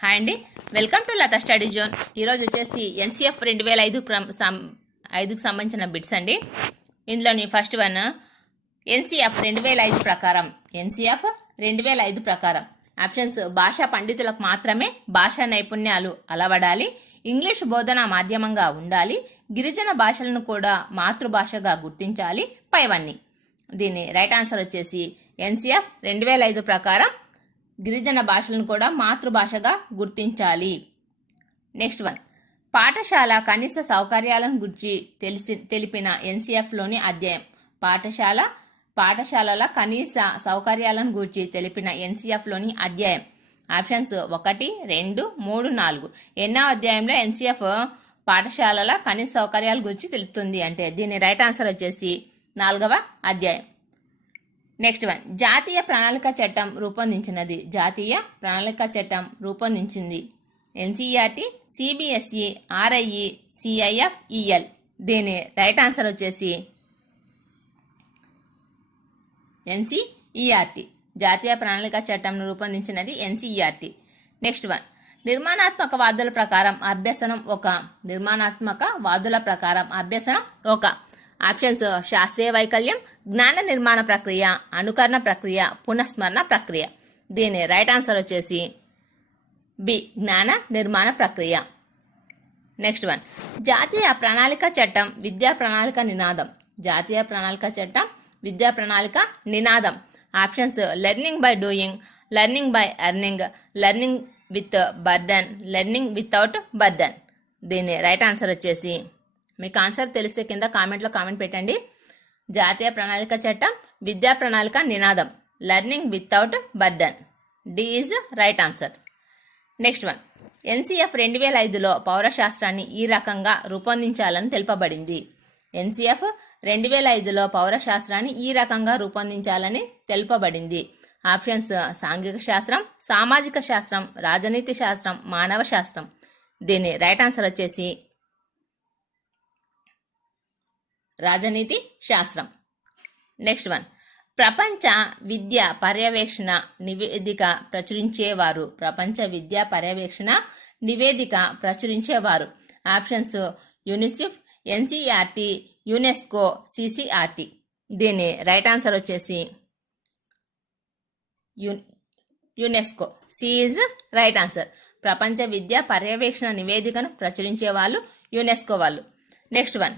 Hi అండి, welcome to Lata study zone. ఈరోజు వచ్చేసి ఎన్సీఎఫ్ 2005కు సంబంధించిన బిట్స్ అండి. ఇందులోని ఫస్ట్ వన్ ఎన్సీఎఫ్ 2005 ప్రకారం. ఎన్సీఎఫ్ 2005 ప్రకారం ఆప్షన్స్: భాషా పండితులకు మాత్రమే భాషా నైపుణ్యాలు అలవడాలి, ఇంగ్లీష్ బోధనా మాధ్యమంగా ఉండాలి, గిరిజన భాషలను కూడా మాతృభాషగా గుర్తించాలి, పైవన్నీ. దీని రైట్ ఆన్సర్ వచ్చేసి ఎన్సీఎఫ్ 2005 ప్రకారం గిరిజన భాషలను కూడా మాతృభాషగా గుర్తించాలి. నెక్స్ట్ వన్, పాఠశాల కనీస సౌకర్యాలను గురించి తెలిపిన ఎన్సీఎఫ్లోని అధ్యాయం. పాఠశాలల కనీస సౌకర్యాలను గురించి తెలిపిన ఎన్సీఎఫ్లోని అధ్యాయం. ఆప్షన్స్ 1, 2, 3, 4. ఎన్నో అధ్యాయంలో ఎన్సీఎఫ్ పాఠశాలల కనీస సౌకర్యాల గురించి తెలుపుతుంది అంటే దీని రైట్ ఆన్సర్ వచ్చేసి 4వ అధ్యాయం. నెక్స్ట్ వన్, జాతీయ ప్రణాళిక చట్టం రూపొందించినది. జాతీయ ప్రణాళిక చట్టం రూపొందించింది ఎన్సీఈఆర్టీ, సిబిఎస్ఈ, ఆర్ఐఈ, సిఐఎఫ్ఈఎల్. దీని రైట్ ఆన్సర్ వచ్చేసి ఎన్సీఈఆర్టీ. జాతీయ ప్రణాళిక చట్టం రూపొందించినది ఎన్సీఈఆర్టీ. నెక్స్ట్ వన్, నిర్మాణాత్మక వాదుల ప్రకారం అభ్యసనం ఒక. నిర్మాణాత్మక వాదుల ప్రకారం అభ్యసనం ఒక. ఆప్షన్స్: శాస్త్రీయ వైకల్యం, జ్ఞాన నిర్మాణ ప్రక్రియ, అనుకరణ ప్రక్రియ, పునఃస్మరణ ప్రక్రియ. దీని రైట్ ఆన్సర్ వచ్చేసి బి, జ్ఞాన నిర్మాణ ప్రక్రియ. నెక్స్ట్ వన్, జాతీయ ప్రణాళిక చట్టం విద్యా ప్రణాళిక నినాదం. జాతీయ ప్రణాళిక చట్టం విద్యా ప్రణాళిక నినాదం. Options: learning by doing, learning by earning, learning with burden, learning without burden. దీని రైట్ ఆన్సర్ వచ్చేసి, మీకు ఆన్సర్ తెలిస్తే కింద కామెంట్లో కామెంట్ పెట్టండి. జాతీయ ప్రణాళిక చట్టం విద్యా ప్రణాళిక నినాదం, learning without burden. D is right answer. Next one, NCF 2005లో పౌరశాస్త్రాన్ని ఈ రకంగా రూపొందించాలని తెలుపబడింది. ఎన్సీఎఫ్ 2005లో పౌరశాస్త్రాన్ని ఈ రకంగా రూపొందించాలని తెలుపబడింది. ఆప్షన్స్: సాంఘిక శాస్త్రం, సామాజిక శాస్త్రం, రాజనీతి శాస్త్రం, మానవ శాస్త్రం. దీని రైట్ ఆన్సర్ వచ్చేసి రాజనీతి శాస్త్రం. నెక్స్ట్ వన్, ప్రపంచ విద్యా పర్యవేక్షణ నివేదిక ప్రచురించేవారు. ప్రపంచ విద్యా పర్యవేక్షణ నివేదిక ప్రచురించేవారు. Options: UNICEF, NCERT, UNESCO, CCRT. దీని రైట్ ఆన్సర్ వచ్చేసి UNESCO. C is right answer. ప్రపంచ విద్యా పర్యవేక్షణ నివేదికను ప్రచురించే వాళ్ళు యునెస్కో వాళ్ళు. నెక్స్ట్ వన్,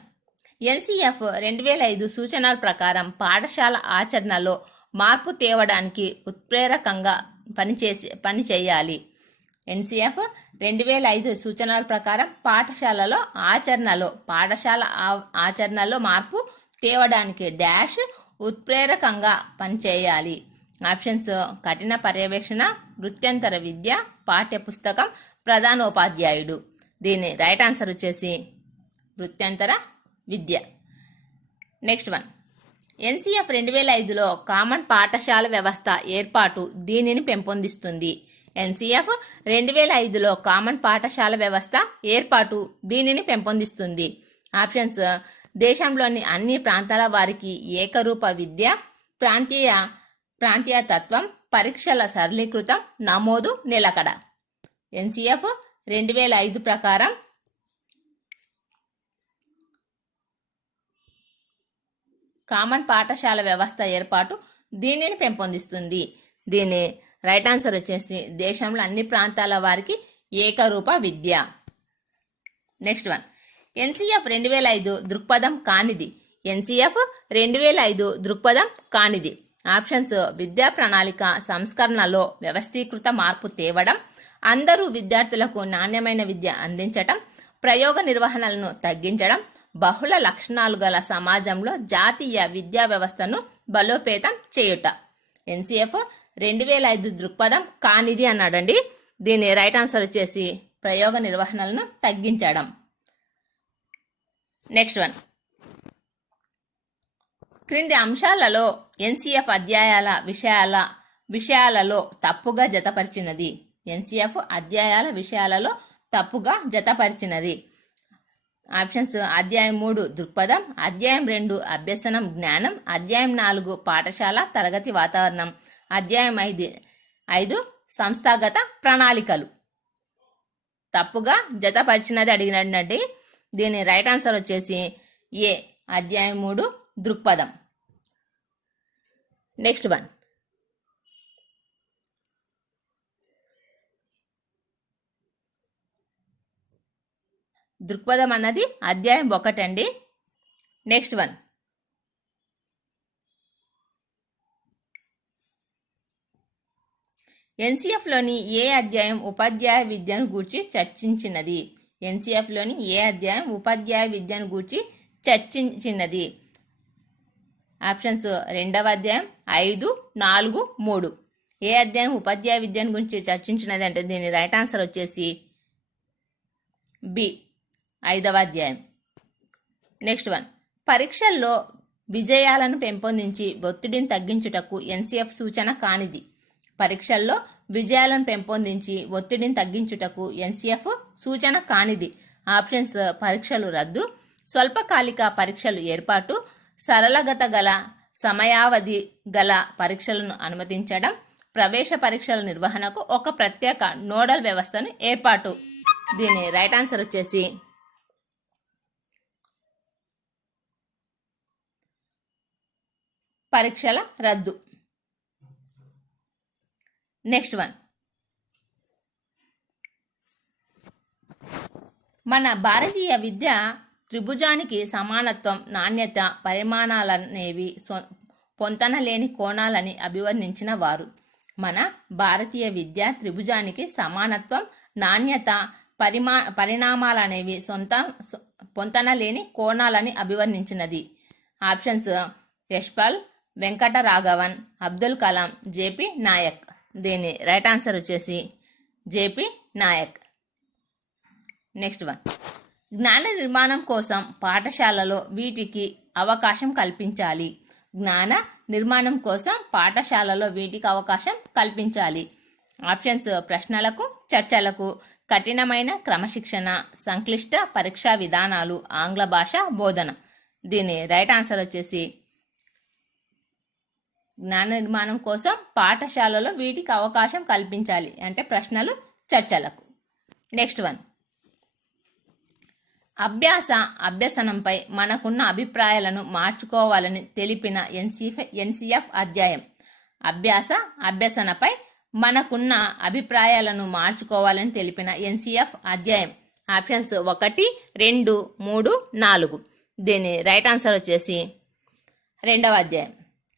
ఎన్సీఎఫ్ 2005 సూచనల ప్రకారం పాఠశాల ఆచరణలో మార్పు తేవడానికి ఉత్ప్రేరకంగా పనిచేయాలి. ఎన్సీఎఫ్ 2005 సూచనల ప్రకారం పాఠశాల ఆచరణలో మార్పు తేవడానికి డాష్ ఉత్ప్రేరకంగా పనిచేయాలి. ఆప్షన్స్: కఠిన పర్యవేక్షణ, వృత్యంతర విద్య, పాఠ్యపుస్తకం, ప్రధానోపాధ్యాయుడు. దీని రైట్ ఆన్సర్ వచ్చేసి వృత్యంతర విద్య. నెక్స్ట్ వన్, ఎన్సీఎఫ్ 2005లో కామన్ పాఠశాల వ్యవస్థ ఏర్పాటు దీనిని పెంపొందిస్తుంది. ఎన్సీఎఫ్ 2005లో కామన్ పాఠశాల వ్యవస్థ ఏర్పాటు దీనిని పెంపొందిస్తుంది. ఆప్షన్స్: దేశంలోని అన్ని ప్రాంతాల వారికి ఏకరూప విద్య, ప్రాంతీయతత్వం, పరీక్షల సరళీకృతం, నమోదు నిలకడ. ఎన్సీఎఫ్ 2005 ప్రకారం కామన్ పాఠశాల వ్యవస్థ ఏర్పాటు దీనిని పెంపొందిస్తుంది. దీని రైట్ ఆన్సర్ వచ్చేసి దేశంలో అన్ని ప్రాంతాల వారికి ఏకరూప విద్య. నెక్స్ట్ వన్, ఎన్సీఎఫ్ 2005 దృక్పథం కానిది. ఎన్సీఎఫ్ 2005 దృక్పథం కానిది. ఆప్షన్స్: విద్యా ప్రణాళిక సంస్కరణలో వ్యవస్థీకృత మార్పు తేవడం, అందరూ విద్యార్థులకు నాణ్యమైన విద్య అందించటం, ప్రయోగ నిర్వహణలను తగ్గించడం, బహుళ లక్షణాలు గల సమాజంలో జాతీయ విద్యా వ్యవస్థను బలోపేతం చేయుట. ఎన్సీఎఫ్ 2005 దృక్పథం కానిది అన్నాడండి. దీని రైట్ ఆన్సర్ వచ్చేసి ప్రయోగ నిర్వహణలను తగ్గించడం. నెక్స్ట్ వన్, క్రింది అంశాలలో ఎన్సీఎఫ్ అధ్యాయాల విషయాలలో తప్పుగా జతపరిచినది. ఎన్సీఎఫ్ అధ్యాయాల విషయాలలో తప్పుగా జతపరిచినది. ఆప్షన్స్: అధ్యాయం 3 దృక్పథం, అధ్యాయం 2 అభ్యసనం జ్ఞానం, అధ్యాయం 4 పాఠశాల తరగతి వాతావరణం, అధ్యాయం 5 సంస్థాగత ప్రణాళికలు. తప్పుగా జతపరిచినది అడిగినట్టు. దీని రైట్ ఆన్సర్ వచ్చేసి ఏ, అధ్యాయం 3 దృక్పథం. నెక్స్ట్ వన్, దృక్పథం అన్నది అధ్యాయం 1 అండి. నెక్స్ట్ వన్, ఎన్సిఎఫ్లోని ఏ అధ్యాయం ఉపాధ్యాయ విద్యను గూర్చి చర్చించినది? ఎన్సిఎఫ్లోని ఏ అధ్యాయం ఉపాధ్యాయ విద్యను గూర్చి చర్చించినది? ఆప్షన్స్ 2వ అధ్యాయం, 5, 4, 3. ఏ అధ్యాయం ఉపాధ్యాయ విద్యను గురించి చర్చించినది అంటే దీని రైట్ ఆన్సర్ వచ్చేసి బి, 5వ అధ్యాయం. నెక్స్ట్ వన్, పరీక్షల్లో విజయాలను పెంపొందించి ఒత్తిడిని తగ్గించుటకు ఎన్సిఎఫ్ సూచన కానిది? పరీక్షల్లో విజయాలను పెంపొందించి ఒత్తిడిని తగ్గించుటకు ఎన్సిఎఫ్ సూచన కానిది? ఆప్షన్స్ పరీక్షలు రద్దు, స్వల్పకాలిక పరీక్షలు ఏర్పాటు, సరళగత గల సమయావధి గల పరీక్షలను అనుమతించడం, ప్రవేశ పరీక్షల నిర్వహణకు ఒక ప్రత్యేక నోడల్ వ్యవస్థను ఏర్పాటు. దీని రైట్ ఆన్సర్ వచ్చేసి పరీక్షల రద్దు. నెక్స్ట్ వన్, మన భారతీయ విద్య త్రిభుజానికి సమానత్వం, నాణ్యత, పరిమాణాలనేవి పొంతనలేని కోణాలని అభివర్ణించిన వారు. మన భారతీయ విద్య త్రిభుజానికి సమానత్వం, నాణ్యత, పరిణామాలనేవి పొంతనలేని కోణాలని అభివర్ణించినది. Options Yashpal, Venkata Raghavan, Abdul Kalam, JP Naik. దీని రైట్ ఆన్సర్ వచ్చేసి జేపీ నాయక్. నెక్స్ట్ వన్, జ్ఞాన నిర్మాణం కోసం పాఠశాలలో వీటికి అవకాశం కల్పించాలి. జ్ఞాన నిర్మాణం కోసం పాఠశాలలో వీటికి అవకాశం కల్పించాలి. ఆప్షన్స్ ప్రశ్నలకు, చర్చలకు, కఠినమైన క్రమశిక్షణ, సంక్లిష్ట పరీక్షా విధానాలు, ఆంగ్ల భాష బోధన. దీని రైట్ ఆన్సర్ వచ్చేసి జ్ఞాన నిర్మాణం కోసం పాఠశాలలో వీటికి అవకాశం కల్పించాలి అంటే ప్రశ్నలు, చర్చలకు. నెక్స్ట్ వన్, అభ్యసనంపై మనకున్న అభిప్రాయాలను మార్చుకోవాలని తెలిపిన ఎన్సిఎఫ్ అధ్యాయం. అభ్యసనపై మనకున్న అభిప్రాయాలను మార్చుకోవాలని తెలిపిన ఎన్సిఎఫ్ అధ్యాయం. ఆప్షన్స్ 1, 2, 3, 4. దీని రైట్ ఆన్సర్ వచ్చేసి 2వ అధ్యాయం.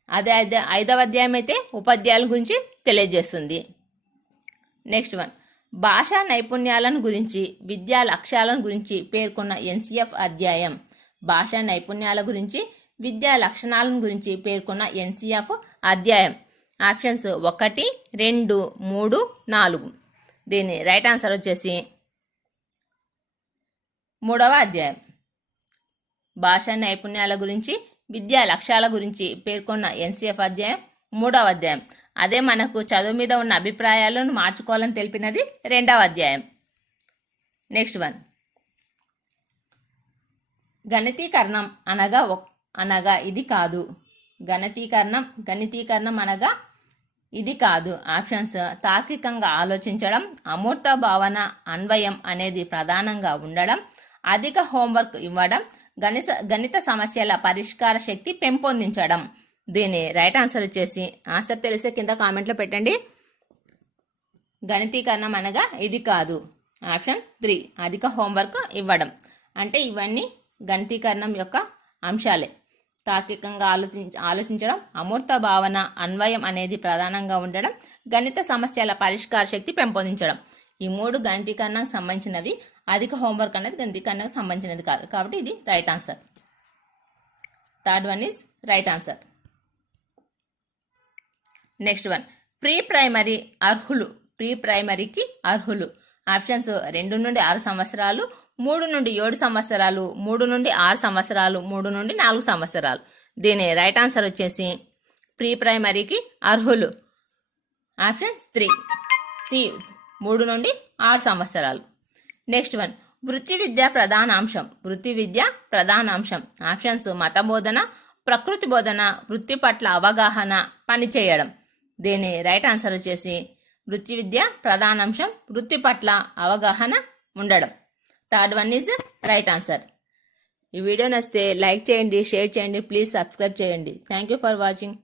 అదే 5వ అధ్యాయం అయితే ఉపాధ్యాయుల గురించి తెలియజేస్తుంది. నెక్స్ట్ వన్, భాషా నైపుణ్యాలను గురించి, విద్యా లక్ష్యాలను గురించి పేర్కొన్న ఎన్సిఎఫ్ అధ్యాయం. భాషా నైపుణ్యాల గురించి, విద్యా లక్షణాలను గురించి పేర్కొన్న ఎన్సిఎఫ్ అధ్యాయం. ఆప్షన్స్ 1, 2, 3, 4. దీని రైట్ ఆన్సర్ వచ్చేసి 3వ అధ్యాయం. భాషా నైపుణ్యాల గురించి, విద్యా లక్ష్యాల గురించి పేర్కొన్న ఎన్సిఎఫ్ అధ్యాయం 3వ అధ్యాయం. అదే మనకు చదువు మీద ఉన్న అభిప్రాయాలను మార్చుకోవాలని తెలిపినది 2వ అధ్యాయం. నెక్స్ట్ వన్, గణితీకరణం అనగా ఇది కాదు. గణితీకరణం అనగా ఇది కాదు. ఆప్షన్స్ తార్కికంగా ఆలోచించడం, అమూర్త భావన, అన్వయం అనేది ప్రధానంగా ఉండడం, అధిక హోంవర్క్ ఇవ్వడం, గణిత సమస్యల పరిష్కార శక్తి పెంపొందించడం. దీని రైట్ ఆన్సర్ వచ్చేసి, ఆన్సర్ తెలిసే కింద కామెంట్లో పెట్టండి. గణితీకరణం అనగా ఇది కాదు. ఆప్షన్ 3 అధిక హోంవర్క్ ఇవ్వడం. అంటే ఇవన్నీ గణితీకరణం యొక్క అంశాలే. తార్కికంగా ఆలోచించడం, అమూర్త భావన, అన్వయం అనేది ప్రధానంగా ఉండడం, గణిత సమస్యల పరిష్కార శక్తి పెంపొందించడం. ఈ 3 గణితీకరణకు సంబంధించినవి. అధిక హోంవర్క్ అనేది గణితీకరణకు సంబంధించినది కాదు. కాబట్టి ఇది right answer. Third one is right answer. Next one, pre ప్రైమరీకి అర్హులు. ఆప్షన్స్ 2 నుండి 6 సంవత్సరాలు, 3 నుండి 7 సంవత్సరాలు, 3 నుండి 6 సంవత్సరాలు, 3 నుండి 4 సంవత్సరాలు. దీని రైట్ ఆన్సర్ వచ్చేసి ప్రీ ప్రైమరీకి అర్హులు. ఆప్షన్ 3 సి, 3 నుండి 6 సంవత్సరాలు. నెక్స్ట్ వన్, వృత్తి విద్య ప్రధానాంశం. ఆప్షన్స్ మత బోధన, ప్రకృతి బోధన, వృత్తి పట్ల అవగాహన, పనిచేయడం. దీని రైట్ ఆన్సర్ వచ్చేసి వృత్తి విద్య ప్రధానాంశం, వృత్తి పట్ల అవగాహన, ఉండడం. Third one is right answer. ఈ వీడియో నచ్చితే లైక్ చేయండి, షేర్ చేయండి, ప్లీజ్ సబ్స్క్రైబ్ చేయండి. Thank you for watching.